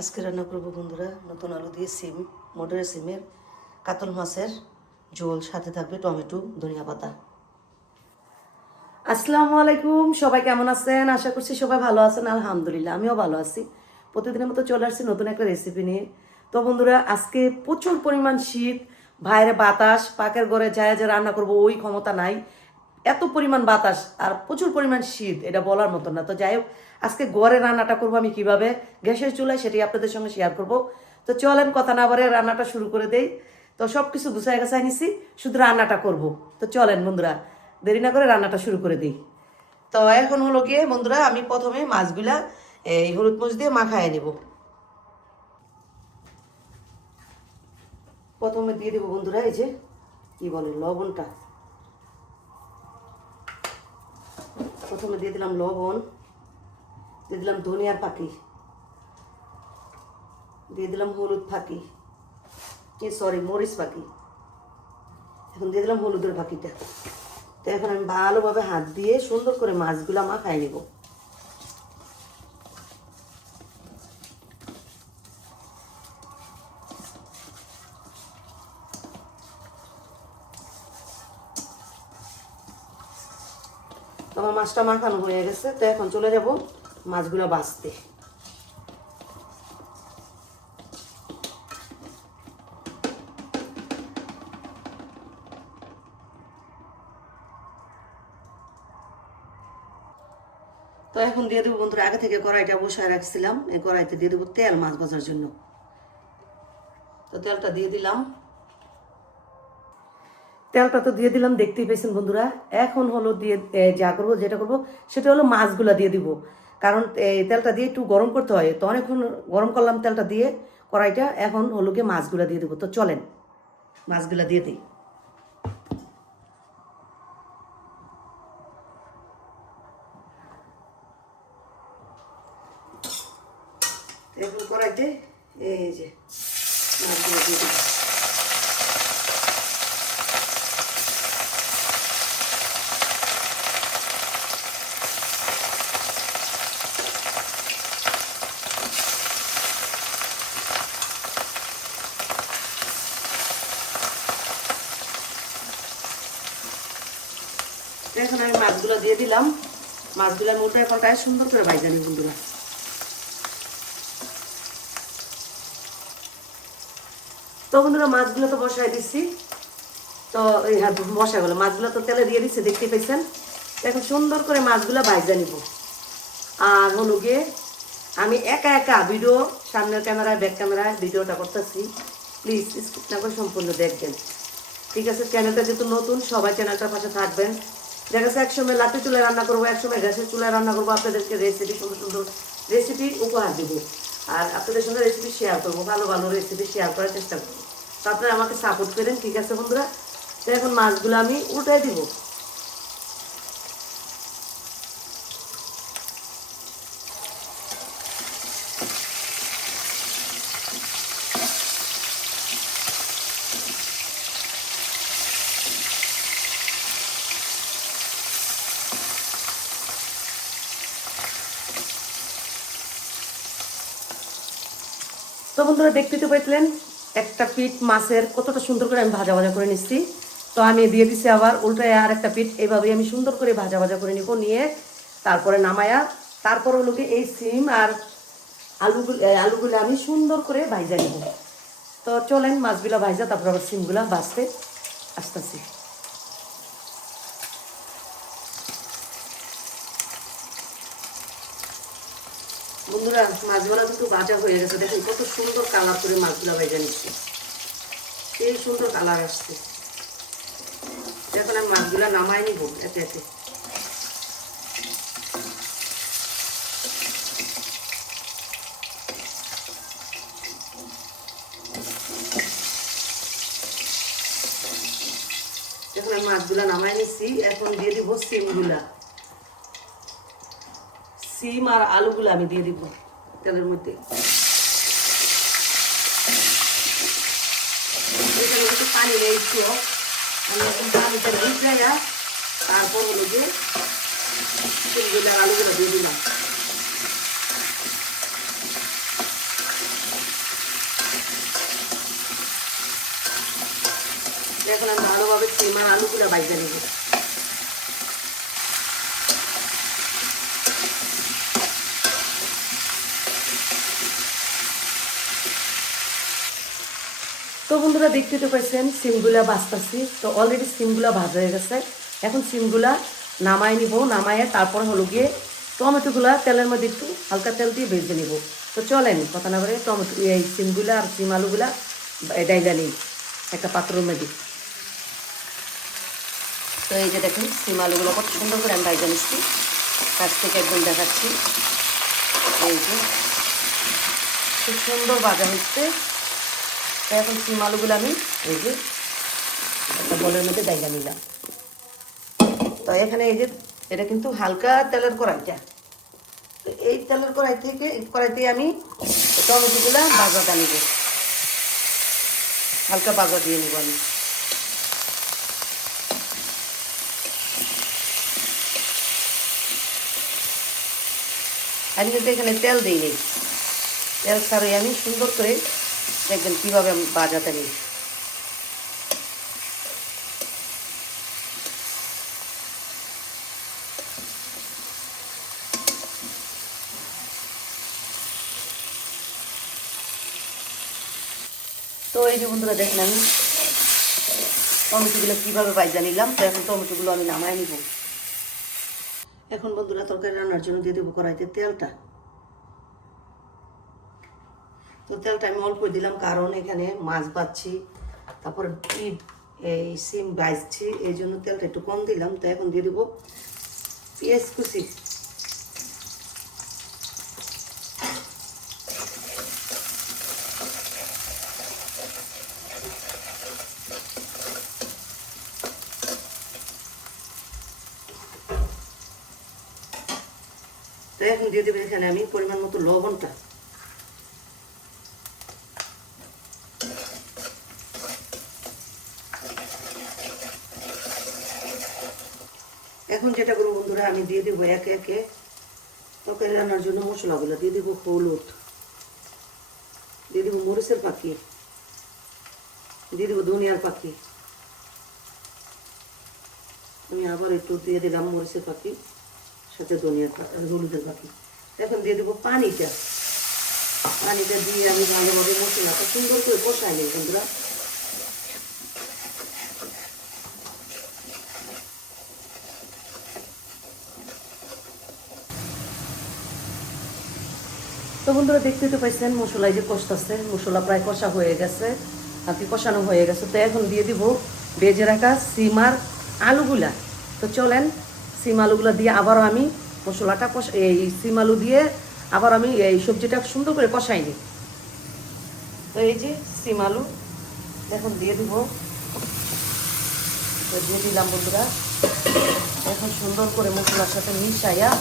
আজকে রান্না করব বন্ধুরা, নতুন আলু দিয়ে সিম, মোটরের সিমের কাতল মাছের ঝোল, সাথে থাকবে টমেটো, ধনিয়া পাতা। আসসালামু আলাইকুম, সবাই কেমন আছেন? আশা করছি সবাই ভালো আছেন, আলহামদুলিল্লাহ, আমিও ভালো আছি। প্রতিদিনের মতো চলে আসছি নতুন একটা রেসিপি নিয়ে। তো বন্ধুরা, আজকে প্রচুর পরিমাণ শীত বাইরে বাতাস, পাকের ঘরে যায় যে রান্না করব, ওই ক্ষমতা নাই। এত পরিমাণ বাতাস আর প্রচুর পরিমাণ শীত, এটা বলার মতো না। তো যাই হোক, আজকে ঘরে রান্নাটা করব আমি কীভাবে? গ্যাসের চুলায় সেটি আপনাদের সঙ্গে শেয়ার করব। তো চলেন, কথা না বলে রান্নাটা শুরু করে দেই। তো সব কিছু গুছাই গাছাই নিছি, শুধু রান্নাটা করব। তো চলেন বন্ধুরা, দেরি না করে রান্নাটা শুরু করে দিই। তো এখন হলো গিয়ে বন্ধুরা, আমি প্রথমে মাছগুলা, এই হলুদ মরিচ দিয়ে মাখায় নেব। প্রথমে দিয়ে দেবো বন্ধুরা, এই যে, কি বলে, লবণটা। প্রথমে দিয়ে দিলাম লবণ, দিয়ে দিলাম ধনিয়ার পাখি দিয়ে দিলাম হলুদ ফাঁকি কি সরি মরিচ পাখি এখন দিয়ে দিলাম হলুদের পাখিটা তো এখন আমি ভালোভাবে হাত দিয়ে সুন্দর করে মাছগুলো মাখাই নেব। আমার মাছটা মাখানো হয়ে গেছে, তো এখন চলে যাব মাছগুলো বাছতে। তো এখন দিয়ে দেবো বন্ধুরা, আগে থেকে কড়াইটা বসায় রাখছিলাম, এই কড়াইতে দিয়ে দেবো তেল মাছ ভাজার জন্য। তো তেলটা দিয়ে দিলাম। তেলটা তো দিয়ে দিলাম, দেখতেই পেয়েছেন বন্ধুরা। এখন হলো দিয়ে যা করব, যেটা করব, সেটা হলো মাছগুলা দিয়ে দিব। কারণ এই তেলটা দিয়ে একটু গরম করতে হয়, তো অনেকক্ষণ গরম করলাম তেলটা দিয়ে কড়াইটা, এখন হলো গিয়ে মাছগুলা দিয়ে দেবো। তো চলেন, মাছগুলা দিয়ে দিই। কড়াইতে, এই যে, মাছগুলো দিয়ে দিই এখন আমি মাছগুলো দিয়ে দিলাম। মাছগুলোর মধ্যে এখন প্রায় সুন্দর করে ভাইজানি বন্ধুরা। তো বন্ধুরা, মাছগুলো তো বসায় দিচ্ছি তো হ্যাঁ বসা গেলো মাছগুলো তো তেলে দিয়ে দিচ্ছে দেখতে পেয়েছেন এখন সুন্দর করে মাছগুলো ভাইজা নিব। আর হলো গিয়ে, আমি একা একা ভিডিও, সামনের ক্যামেরায়, ব্যাক ক্যামেরায় ভিডিওটা করতেছি। প্লিজ, স্কিপ না করে সম্পূর্ণ দেখবেন। ঠিক আছে, চ্যানেলটা যেহেতু নতুন, সবাই চ্যানেলটার পাশে থাকবেন। দেখা যাচ্ছে একসময় লাঠি চুলায় রান্না করব, একসময় গ্যাসের চুলায় রান্না করব। আপনাদেরকে রেসিপি সুন্দর সুন্দর রেসিপি উপহার দেবো। আর আপনাদের সঙ্গে রেসিপি শেয়ার করব, ভালো ভালো রেসিপি শেয়ার করার চেষ্টা করব। তো আপনারা আমাকে সাপোর্ট করেন, ঠিক আছে বন্ধুরা? তো এখন মাছগুলো আমি উল্টাই দিব। বন্ধুরা দেখতে তো পাইছিলেন একটা পিঠ মাছের কতটা সুন্দর করে আমি ভাজা ভাজা করে নিচ্ছি। তো আমি দিয়ে দিছি আবার উল্টায় আর একটা পিঠ এইভাবেই আমি সুন্দর করে ভাজা ভাজা করে নিব, নিয়ে তারপরে নামায়া, তারপর হলো গিয়ে এই সিম আর আলুগুলো আলুগুলো আমি সুন্দর করে ভাজা নিব। তো চলেন মাছগুলো ভাজা তারপর আবার সিমগুলো ভাজতে আসতেছি। বন্ধুরা, মাছগুলো কিন্তু ভাজা হয়ে গেছে। দেখুন কত সুন্দর কালার করে মাছগুলো ভেজে নিচ্ছে। এই সুন্দর কালার আসছে। এখন আমি মাছগুলো নামাই নিব একে একে। এখন আমি মাছগুলো নামাই নিচ্ছি। এখন দিয়ে দিব সিমগুলা। সিম আর আলুগুলো আমি দিয়ে দিব তেলের মধ্যে। পানি আমি এখন পানিটা তারপর হলো যে আর আলুগুলো দিয়ে দিলাম। এখন আমি ভালোভাবে সিম আর আলুগুলো বাইজা নেব। তো বন্ধুরা দেখতে তো পাইছেন, সিমগুলা বাঁচতেছি তো অলরেডি সিমগুলা ভাজা হয়ে গেছে। এখন সিমগুলা নামাই নিব, নামাইয়ে তারপর হলো গিয়ে টমেটোগুলা তেলের মধ্যে একটু হালকা তেল দিয়ে ভেজে নিব। তো চলেন, কথা না বলে টমেটো, এই সিমগুলা আর সিম আলুগুলা ডাইলা নিই, একটা পাত্রের মধ্যে। তো এই যে দেখুন, সিম আলুগুলো কত সুন্দর করে আমি বাইজা নিচ্ছি। কাছ থেকে একদম দেখাচ্ছি। এই যে, খুব সুন্দর ভাজা হচ্ছে। এখন সিম আলুগুলো আমি এই যে একটা বলের মধ্যে ডাইলা নিলাম। তো এখানে এই যে এটা কিন্তু হালকা তেলের কড়াইটা। তো এই তেলের কড়াই থেকে কড়াইতে আমি টমেটোগুলা বাজাটা নিব। হালকা বাজা দিয়ে নিব আমি। আমি কিন্তু এখানে তেল দিই তেল ছাড়াই আমি সুন্দর করে দেখবেন কীভাবে বাজাতে নিই। তো এই যে বন্ধুরা দেখেন আমি টমেটোগুলো কীভাবে বাইজা নিলাম, তো এখন টমেটোগুলো আমি নামাই নিব। এখন বন্ধুরা তরকারি রান্নার জন্য দিয়ে দেবো কড়াইতে তেলটা। তো তেলটা আমি অল্প দিলাম, কারণ এখানে মাছ বাচ্ছি তারপর ডিপ এই সিম বাজছি এই জন্য তেলটা একটু কম দিলাম, তো এখন দিয়ে দেবো পেঁয়াজ কুচি। তো এখন দিয়ে দেবো এখানে আমি পরিমাণ মতো লবণটা। এখন যেটা করব বন্ধুরা, আমি দিয়ে দেবো একে একে। তরকারি রান্নার জন্য মশলাগুলো দিয়ে দেবো হলুদ। দিয়ে দেবো মরিচের পাখি। দিয়ে দেবো ধনিয়ার পাখি। আমি আবার একটু দিয়ে দিলাম মরিচের পাখি, সাথে ধনিয়ার হলুদের পাখি। এখন দিয়ে দেবো পানিটা। পানিটা দিয়ে আমি ভালোভাবে মশলাটা সুন্দর করে কষাই নিই বন্ধুরা। তো বন্ধুরা দেখতে তো পাইছেন, মশলাই যে কষতেছে মশলা প্রায় কষা হয়ে গেছে, আর কি কষানো হয়ে গেছে। তো এখন দিয়ে দিব বেজে রাখা সিমার আলুগুলা। তো চলেন, সিম আলুগুলা দিয়ে আবারও আমি মশলাটা কষ- এই সিম আলু দিয়ে আবার আমি এই সবজিটা সুন্দর করে কষাই নিই। তো এই যে সিম আলু, এখন দিয়ে দিব। দিয়ে দিলাম বন্ধুরা। এখন সুন্দর করে মশলার সাথে মিশাইয়া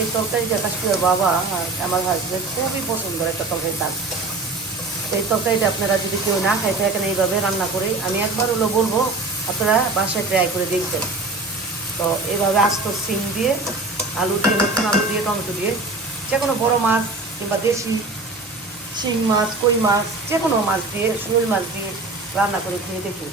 এই তরকারিটা কাশ্মীরের বাবা আর আমার হাজবেন্ড খুবই পছন্দের একটা তরকারি তার। এই তরকারিটা আপনারা যদি কেউ না খাই থাকেন এইভাবে রান্না করে আমি একবার হলো বলব, আপনারা বাসায় ট্রাই করে দেখবেন। তো এইভাবে আস্ত সিম দিয়ে, আলু দিয়ে নতুন আলু দিয়ে, টমেটো দিয়ে যে কোনো বড়ো মাছ কিংবা দেশি শিং মাছ, কই মাছ যে কোনো মাছ দিয়ে, শোল মাছ দিয়ে রান্না করে খেয়ে দেখুন।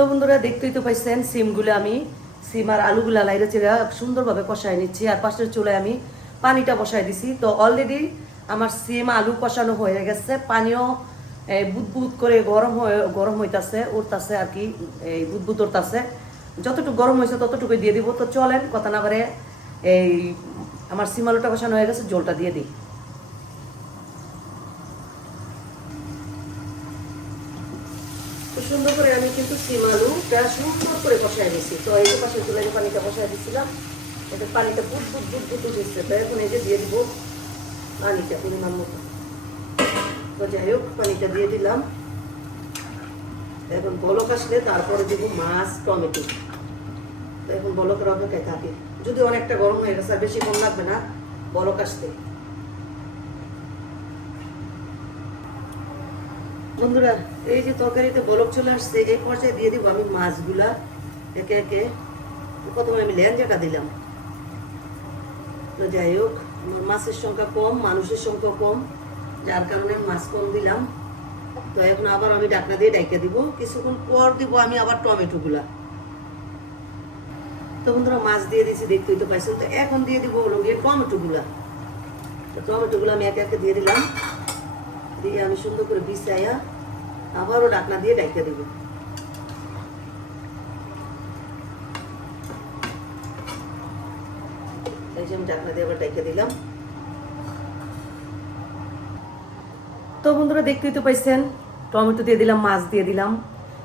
তো বন্ধুরা দেখতেই তো পাইছেন সিমগুলো আমি, সিম আর আলুগুলা লাইরে চেরা সুন্দরভাবে কষাই নিচ্ছি আর পাশের চুলায় আমি পানিটা বসাই দিছি। তো অলরেডি আমার সিম আলু কষানো হয়ে গেছে, পানিও বুদবুদ করে গরম হয়ে, গরম হইতাছে উঠতাছে আর কি এই বুদবুদ উঠতাছে যতটুকু গরম হয়েছে ততটুকুই দিয়ে দিব। তো চলেন, কথা না পারে এই আমার সিম আলুটা কষানো হয়ে গেছে, জলটা দিয়ে দিই তো সুন্দর করে আমি কিন্তু সিম আলুটা সুন্দর করে কষাই দিয়েছি। তো এই যে পাশে চুলাই পানিটা বসাই দিয়েছিলাম এটা পানিটা বুট বুট বুট বুট উঠেছে। তো এখন এই যে দিয়ে দিব পানিটা পরিমাণ মতো। তো যাই হোক, পানিটা দিয়ে দিলাম। এখন বলক আসলে তারপরে দেবো মাছ, টমেটো। তো এখন বলকের অপেক্ষায় থাকে। যদি অনেকটা গরম হয়ে গেছে, আর বেশি কম লাগবে না, বলক আসতে। বন্ধুরা, এই যে তরকারিতে বলক চলে আসছে, এই পর্যায়ে দিয়ে দিব আমি মাছগুলা, একে একে। প্রথমে আমি ল্যাঞ্জাটা দিলাম। তো যাই হোক, আমার মাছের সংখ্যা কম, মানুষের সংখ্যা কম, যার কারণে মাছ কম দিলাম। তো এখন আবার আমি ডাকনা দিয়ে ডাইকে দিব। কিছুক্ষণ পর দিব আমি আবার টমেটোগুলা। তো বন্ধুরা, মাছ দিয়ে দিয়েছি দেখতেই তো পাইছেন। তো এখন দিয়ে দিব হলো গিয়ে টমেটোগুলা। তো টমেটোগুলো আমি একে একে দিয়ে দিলাম। দিয়ে আমি সুন্দর করে বিছাইয়া আবারও ডাকনা দিয়ে ডাইকে দিব। এই যে ডাকনা দিয়ে আবার ডাইকে দিলাম। তো বন্ধুরা, দেখতেই তো পাইছেন, টমেটো দিয়ে দিলাম, মাছ দিয়ে দিলাম।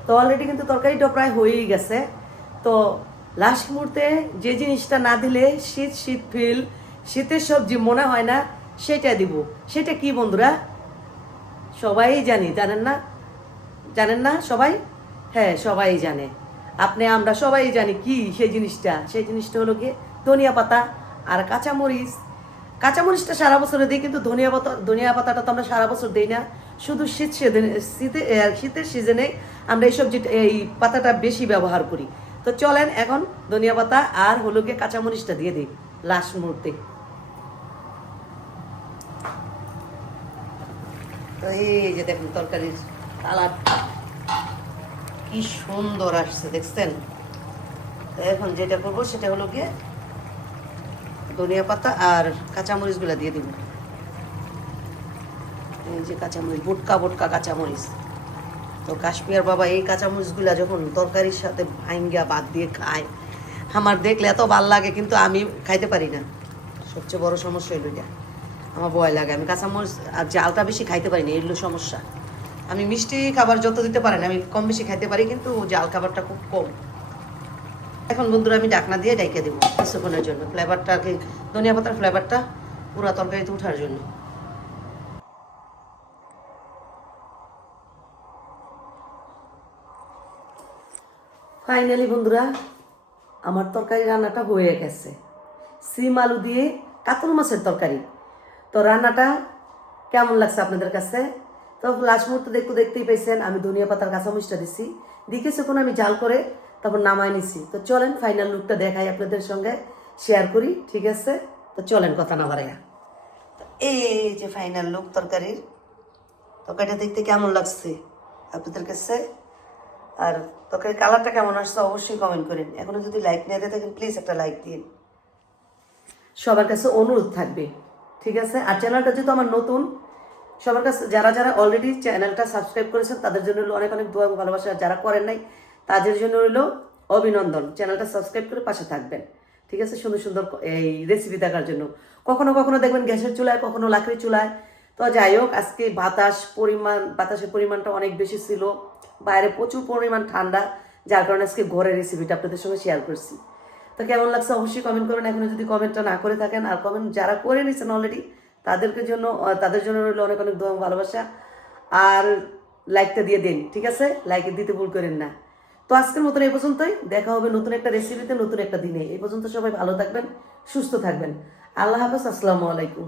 তো অলরেডি কিন্তু তরকারিটা প্রায় হয়েই গেছে। তো লাস্ট মুহূর্তে যে জিনিসটা না দিলে শীত শীত ফিল শীতের সবজি মনে হয় না সেটা দিব। সেটা কি বন্ধুরা? সবাই জানি, জানেন না? জানেন না সবাই? হ্যাঁ সবাই জানে। আপনি, আমরা সবাই জানি কি সেই জিনিসটা। সেই জিনিসটা হলো কি ধনিয়া পাতা আর কাঁচামরিচ। কাঁচামরিচটা সারা বছরে দিই, কিন্তু ধনিয়া পাতা, ধনিয়া পাতাটা তো আমরা সারা বছর দিই না। শুধু শীত শীতে শীতের সিজনে আমরা এই সবজিটা এই পাতাটা বেশি ব্যবহার করি। তো চলেন এখন ধনিয়া পাতা আর হলো গিয়ে কাঁচামরিচটা দিয়ে দিই লাস্ট মুহূর্তে। তো এই যে দেখুন তরকারির কালারটা কি সুন্দর আসছে, দেখছেন? এখন যেটা করব সেটা হলো গিয়ে ধনিয়া পাতা আর কাঁচামরিচগুলো দিয়ে দিব। এই যে কাঁচামরিচ বুটকা বোটকা কাঁচামরিচ। তো কাশ্মীর বাবা এই কাঁচামরিচগুলা যখন তরকারির সাথে ভাঙ্গা বাদ দিয়ে খায়, আমার দেখলে এত ভালো লাগে, কিন্তু আমি খাইতে পারি না। সবচেয়ে বড় সমস্যা হইল এটা আমার ভয় লাগে। আমি কাঁচামরিচ আর জালটা বেশি খাইতে পারি না, এগুলো সমস্যা। আমি মিষ্টি খাবার যত দিতে পারেন আমি কম বেশি খাইতে পারি, কিন্তু জাল খাবারটা খুব কম। এখন বন্ধুরা, আমি ডাকনা দিয়ে ডাইকে দেবো কিছুক্ষণের জন্য। ফ্লেভারটা আর কি, ধনিয়া পাতার ফ্লেভারটা পুরো তরকারিতে ওঠার জন্য। ফাইনালি বন্ধুরা, আমার তরকারি রান্নাটা হয়ে গেছে। সিম আলু দিয়ে কাতল মাছের তরকারি। তো রান্নাটা কেমন লাগছে আপনাদের কাছে? তো লাস্ট মুহূর্তে দেখতে দেখতেই পেয়েছেন, আমি ধনিয়া পাতার কাঁচামরিচটা দিছি। দিয়ে কিছুক্ষণ আমি জাল করে তারপর নামাই নিছি। তো চলেন ফাইনাল লুকটা দেখাই আপনাদের সঙ্গে শেয়ার করি, ঠিক আছে? তো চলেন কথা না বাড়াইয়া। এই যে ফাইনাল লুক তরকারির, তরকারিটা দেখতে কেমন লাগছে আপনাদের কাছে? আর তরকারির কালারটা কেমন আসছে অবশ্যই কমেন্ট করেন। এখনও যদি লাইক নিয়ে দিয়ে থাকেন প্লিজ একটা লাইক দিন। সবার কাছে অনুরোধ থাকবে, ঠিক আছে? আর চ্যানেলটা যেহেতু আমার নতুন সবার কাছে যারা যারা অলরেডি চ্যানেলটা সাবস্ক্রাইব করেছেন, তাদের জন্য অনেক অনেক দোয়া ভালোবাসা। আর যারা করেন নাই, তাদের জন্য রইল অভিনন্দন। চ্যানেলটা সাবস্ক্রাইব করে পাশে থাকবেন। ঠিক আছে? সুন্দর সুন্দর এই রেসিপি দেখার জন্য। কখনো কখনো দেখবেন গ্যাসের চুলায়, কখনো লাকড়ির চুলায়। তো যাই হোক, আজকে বাতাস পরিমাণ, বাতাসের পরিমাণটা অনেক বেশি ছিল। বাইরে প্রচুর পরিমাণ ঠান্ডা, যার কারণে আজকে ঘরের রেসিপিটা আপনাদের সঙ্গে শেয়ার করছি। তো কেমন লাগছে অবশ্যই কমেন্ট করবেন। এখনও যদি কমেন্টটা না করে থাকেন, আর কমেন্ট যারা করে নিয়েছেন অলরেডি তাদেরকে জন্য তাদের জন্য রইল অনেক অনেক দোয়া ভালোবাসা। আর লাইকটা দিয়ে দিন, ঠিক আছে? লাইক দিতে ভুল করেন না। তো আজকের মতন এই পর্যন্তই। দেখা হবে নতুন একটা রেসিপিতে নতুন একটা দিনে। এই পর্যন্ত সবাই ভালো থাকবেন, সুস্থ থাকবেন। আল্লাহ হাফেজ, আসসালামু আলাইকুম।